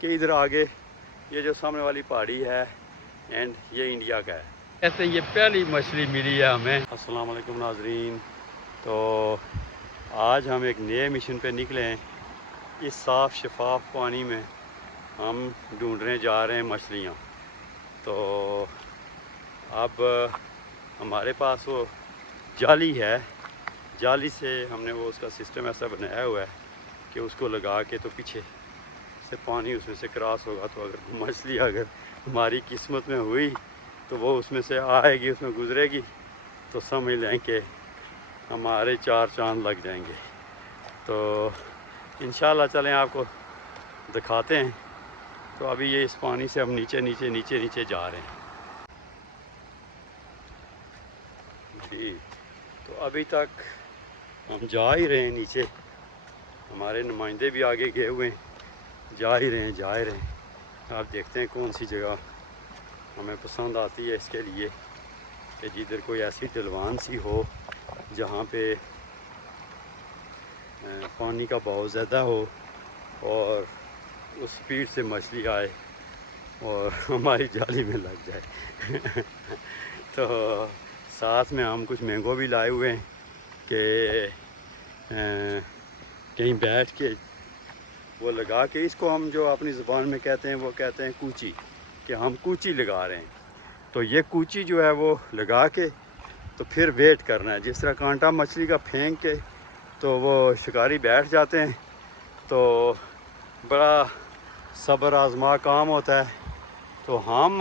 कि इधर आगे ये जो सामने वाली पहाड़ी है एंड ये इंडिया का है। कहते हैं ये पहली मछली मिली है हमें। अस्सलाम वालेकुम नाजरीन, तो आज हम एक नए मिशन पे निकले हैं। इस साफ़ शफाफ पानी में हम ढूंढने जा रहे हैं मछलियाँ। तो अब हमारे पास वो जाली है, जाली से हमने वो उसका सिस्टम ऐसा बनाया हुआ है कि उसको लगा के तो पीछे से पानी उसमें से क्रॉस होगा, तो अगर मछली अगर हमारी किस्मत में हुई तो वो उसमें से आएगी, उसमें गुजरेगी, तो समझ लें कि हमारे 4 चांद लग जाएंगे। तो इंशाल्लाह चलें आपको दिखाते हैं। तो अभी ये इस पानी से हम नीचे नीचे नीचे नीचे जा रहे हैं जी। तो अभी तक हम जा ही रहे हैं नीचे, हमारे नुमाइंदे भी आगे गए हुए हैं, जा ही रहे हैं। आप देखते हैं कौन सी जगह हमें पसंद आती है इसके लिए कि जिधर कोई ऐसी ढलवान सी हो जहाँ पे पानी का बहाव ज़्यादा हो और उस स्पीड से मछली आए और हमारी जाली में लग जाए। तो साथ में हम कुछ मैंगो भी लाए हुए हैं कि कहीं बैठ के वो लगा के, इसको हम जो अपनी ज़ुबान में कहते हैं वो कहते हैं कूची, कि हम कूची लगा रहे हैं। तो ये कूची जो है वो लगा के तो फिर वेट करना है। जिस तरह कांटा मछली का फेंक के तो वो शिकारी बैठ जाते हैं, तो बड़ा सब्र आज़मा काम होता है। तो हम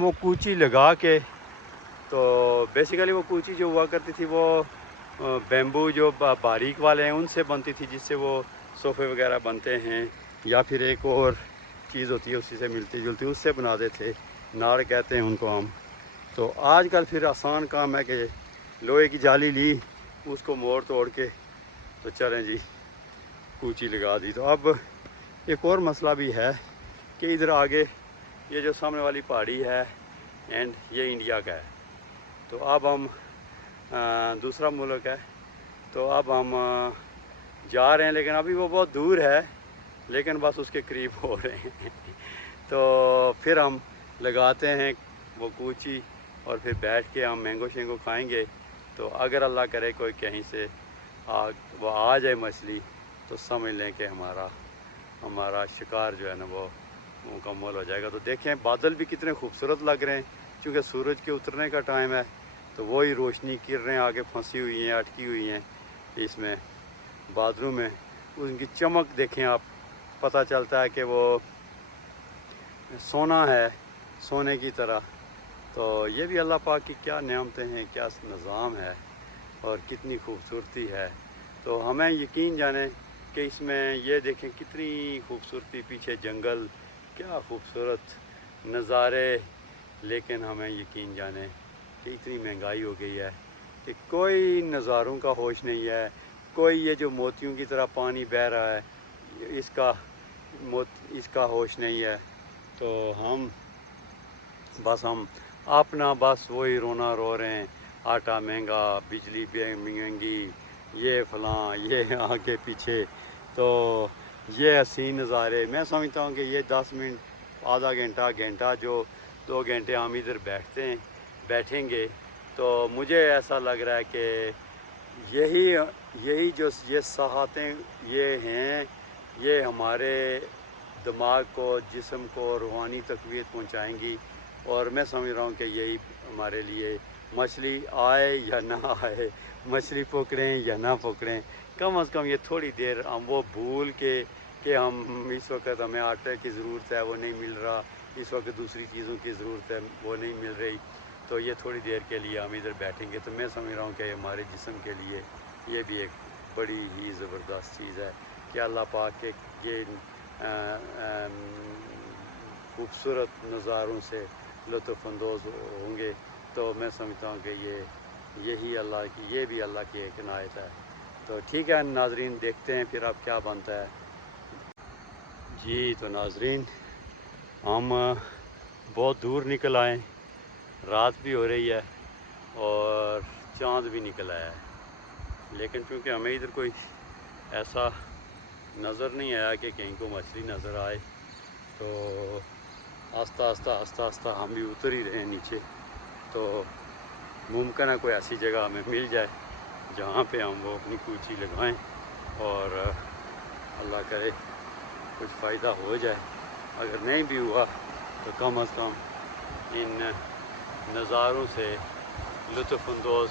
वो कूची लगा के, तो बेसिकली वो कूची जो हुआ करती थी वो बैम्बू जो बारीक वाले हैं उनसे बनती थी, जिससे वो सोफ़े वगैरह बनते हैं, या फिर एक और चीज़ होती है उसी से मिलती जुलती, उससे बनाते थे, नाड़ कहते हैं उनको हम। तो आजकल फिर आसान काम है कि लोहे की जाली ली, उसको मोड़ तोड़ के तो चलें जी कूची लगा दी। तो अब एक और मसला भी है कि इधर आगे ये जो सामने वाली पहाड़ी है एंड ये इंडिया का है। तो अब हम दूसरा मुल्क है, तो अब हम जा रहे हैं, लेकिन अभी वो बहुत दूर है, लेकिन बस उसके करीब हो रहे हैं। तो फिर हम लगाते हैं वो कूची और फिर बैठ के हम मैंगो शेंगो खाएंगे। तो अगर अल्लाह करे कोई कहीं से वो आ जाए मछली, तो समझ लें कि हमारा शिकार जो है ना वो मुकम्मल हो जाएगा। तो देखें बादल भी कितने खूबसूरत लग रहे हैं, क्योंकि सूरज के उतरने का टाइम है, तो वही रोशनी किरणें आगे फंसी हुई हैं, अटकी हुई हैं इसमें बादलों में, उनकी चमक देखें आप, पता चलता है कि वो सोना है, सोने की तरह। तो ये भी अल्लाह पाक की क्या नेमतें हैं, क्या निज़ाम है और कितनी खूबसूरती है। तो हमें यकीन जाने कि इसमें ये देखें कितनी खूबसूरती, पीछे जंगल, क्या खूबसूरत नज़ारे। लेकिन हमें यकीन जाने कि इतनी महंगाई हो गई है कि कोई नज़ारों का होश नहीं है, कोई ये जो मोतियों की तरह पानी बह रहा है इसका होश नहीं है। तो हम बस वही रोना रो रहे हैं, आटा महंगा, बिजली महंगी, ये फलां, ये आगे पीछे। तो ये हसीन नज़ारे, मैं समझता हूँ कि ये 10 मिनट, आधा घंटा जो 2 घंटे हम इधर बैठेंगे, तो मुझे ऐसा लग रहा है कि यही जो ये साहतें ये हैं, ये हमारे दिमाग को, जिस्म को रूहानी तक़वियत पहुँचाएँगी। और मैं समझ रहा हूँ कि यही हमारे लिए, मछली आए या ना आए, मछली पकड़ें या ना पकड़ें, कम से कम ये थोड़ी देर हम वो भूल के कि हम इस वक्त हमें आटे की ज़रूरत है वो नहीं मिल रहा, इस वक्त दूसरी चीज़ों की ज़रूरत है वो नहीं मिल रही, तो ये थोड़ी देर के लिए हम इधर बैठेंगे। तो मैं समझ रहा हूँ कि हमारे जिस्म के लिए ये भी एक बड़ी ही ज़बरदस्त चीज़ है कि अल्लाह पाक के ये खूबसूरत नज़ारों से लुत्फ़अंदोज़ होंगे। तो मैं समझता हूँ कि ये भी अल्लाह की एक इनायत है। तो ठीक है नाजरीन, देखते हैं फिर अब क्या बनता है जी। तो नाजरीन, हम बहुत दूर निकल आए, रात भी हो रही है और चाँद भी निकल आया है, लेकिन चूँकि हमें इधर कोई ऐसा نظر نہیں آیا کہ کہیں کو مچھلی نظر آئے، تو آہستہ آہستہ ہم بھی اتر ہی رہے ہیں نیچے۔ تو ممکن ہے کوئی ایسی جگہ ہمیں مل جائے جہاں پہ ہم وہ اپنی کوچی لگائیں، اور اللہ کرے کچھ فائدہ ہو جائے۔ اگر نہیں بھی ہوا تو کم از کم ان نظاروں سے لطف اندوز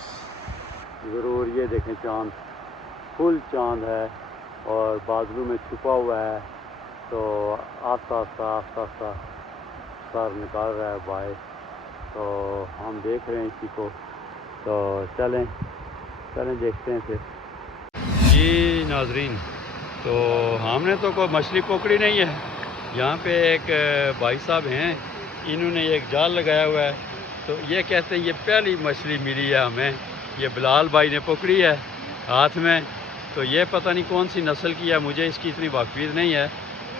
ضرور۔ یہ دیکھیں چاند، فل چاند ہے اور بادلوں میں چھپا ہوا ہے، تو آہستہ آہستہ سر نکال رہا ہے باہر، تو ہم دیکھ رہے ہیں اسی کو، تو چلیں دیکھتے ہیں پھر۔ جی ناظرین، تو ہم نے تو کوئی مچھلی پکڑی نہیں ہے، یہاں پہ ایک بھائی صاحب ہیں، انہوں نے ایک جال لگایا ہوا ہے، تو یہ کہتے ہیں یہ پہلی مچھلی ملی ہے ہمیں، یہ بلال بھائی نے پکڑی ہے ہاتھ میں، تو یہ پتہ نہیں کون سی نسل کی ہے، مجھے اس کی اتنی واقفیت نہیں ہے،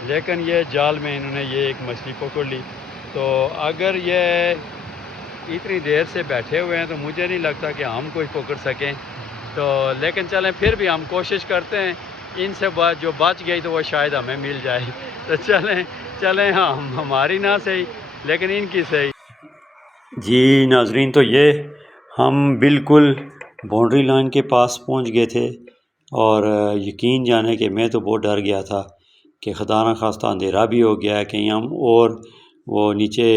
لیکن یہ جال میں انہوں نے یہ ایک مچھلی پکڑ لی۔ تو اگر یہ اتنی دیر سے بیٹھے ہوئے ہیں تو مجھے نہیں لگتا کہ ہم کچھ پکڑ سکیں، تو لیکن چلیں پھر بھی ہم کوشش کرتے ہیں، ان سے جو بچ گئی تو وہ شاید ہمیں مل جائے، تو چلیں ہاں ہماری نہ صحیح لیکن ان کی صحیح۔ جی ناظرین، تو یہ ہم بالکل باؤنڈری لائن کے پاس پہنچ گئے تھے، اور یقین جانے کہ میں تو بہت ڈر گیا تھا کہ خدا نہ خواستہ اندھیرا بھی ہو گیا ہے، کہیں ہم اور وہ نیچے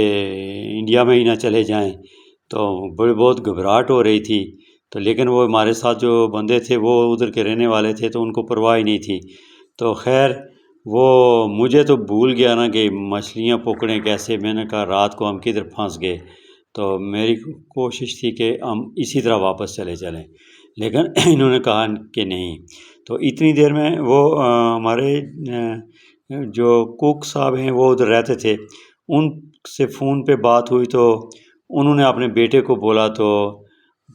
انڈیا میں ہی نہ چلے جائیں، تو بہت گھبراہٹ ہو رہی تھی، تو لیکن وہ ہمارے ساتھ جو بندے تھے وہ ادھر کے رہنے والے تھے، تو ان کو پرواہ نہیں تھی، تو خیر وہ مجھے تو بھول گیا نا کہ مچھلیاں پکڑیں کیسے، میں نے کہا رات کو ہم کدھر پھنس گئے، تو میری کوشش تھی کہ ہم اسی طرح واپس چلیں، لیکن انہوں نے کہا کہ نہیں، تو اتنی دیر میں وہ ہمارے جو کوک صاحب ہیں وہ ادھر رہتے تھے، ان سے فون پہ بات ہوئی، تو انہوں نے اپنے بیٹے کو بولا تو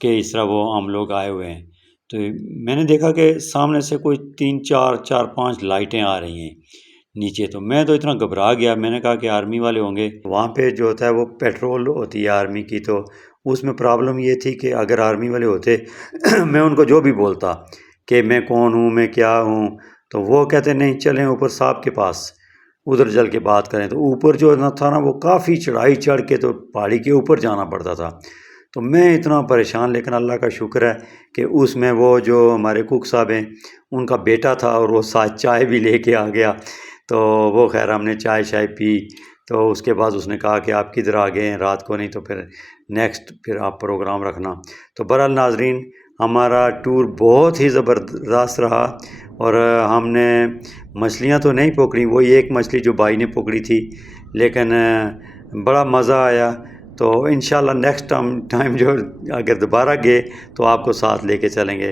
کہ اس طرح وہ ہم لوگ آئے ہوئے ہیں، تو میں نے دیکھا کہ سامنے سے کوئی 3-4-5 لائٹیں آ رہی ہیں نیچے، تو میں تو اتنا گھبرا گیا، میں نے کہا کہ آرمی والے ہوں گے، وہاں پہ جو ہوتا ہے وہ پیٹرول ہوتی ہے آرمی کی، تو اس میں پرابلم یہ تھی کہ اگر آرمی والے ہوتے میں ان کو جو بھی بولتا کہ میں کون ہوں، میں کیا ہوں، تو وہ کہتے نہیں چلیں اوپر صاحب کے پاس ادھر جل کے بات کریں، تو اوپر جو تھا نا وہ کافی چڑھائی چڑھ کے تو پہاڑی کے اوپر جانا پڑتا تھا، تو میں اتنا پریشان، لیکن اللہ کا شکر ہے کہ اس میں وہ جو ہمارے کوک صاحب ہیں ان کا بیٹا تھا، اور وہ ساتھ چائے بھی لے کے آ گیا، تو وہ خیر ہم نے چائے پی، تو اس کے بعد اس نے کہا کہ آپ کدھر آ گئے ہیں رات کو، نہیں تو پھر نیکسٹ پھر آپ پروگرام رکھنا۔ تو بہرحال ناظرین، ہمارا ٹور بہت ہی زبردست رہا، اور ہم نے مچھلیاں تو نہیں پکڑی، وہی ایک مچھلی جو بھائی نے پکڑی تھی، لیکن بڑا مزہ آیا، تو انشاءاللہ نیکسٹ ٹائم جو اگر دوبارہ گئے تو آپ کو ساتھ لے کے چلیں گے۔